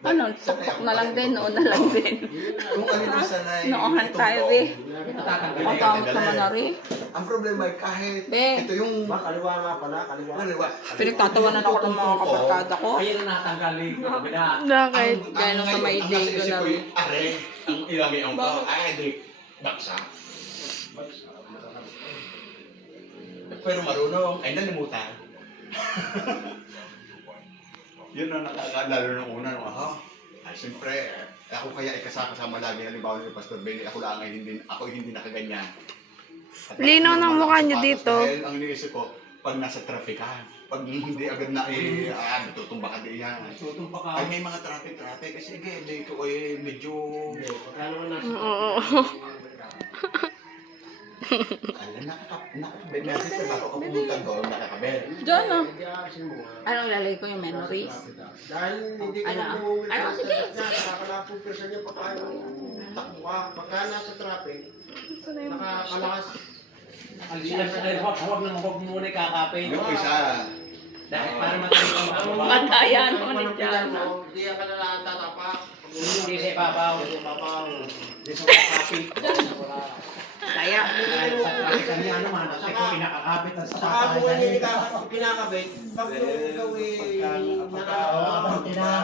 Ano, tuktok na lang din, noon na lang din. Kung ano yung sanay. Noohan tayo, be. Matawag ka man na rin. Ang problema ay kahit Be. ito yung... Kaliwa nga pala, kaliwa. Pinagtatawanan ako ng mga kabarkada ko. Ayun na natanggal ni kabila. Bakit? Gaya nung sa may ang day nasa ko isip na ko rin. yung are, ang ilagay ang pa, ay, di, baksa. Pero marunong, ay nalimutan. Yun ang nakakaalala nung una, ay siyempre, ako kaya ay kasama lagi, halimbawa ni Pastor Benny, ako lang ay hindi nakaganyan. Linaw ng mukha niyo dito. Dahil ang iniisip ko, pag nasa trafikan, pag hindi agad na tutumba ka din yan. Tutumpa ka. Ay may mga traffic, kasi hindi ko ay medyo... Pagkano nasa Oo. Alam, nakakabel. Kasi bago ka pumunta doon, nakakabel. Diyan na. Ayusin mo nga. Anong lalagay ko yung memories? Dahil hindi ka Ano? na bumumili Ano? sa Sige, sakit na, nakakalapong person niya pa tayo. Takbo ka. Pagka nasa traffic, nakakalakas. Alisin sa dahil huwag muna ikakapin. Yung isa, Dahil para matayin ang mga Matayan mo ni Ano Diyan. Hindi ka na lang tatapak. Hindi sa ibabaw. Hindi sa kapit. Kaya. Dahil sa traffic niya naman, at ito pinakakapit at sa Saka mo nga kinakabit, pag ikaw ay Pagkakamit na.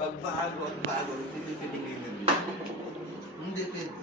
pag bago at bago, hindi pwedeng ganyan. Hindi pwede.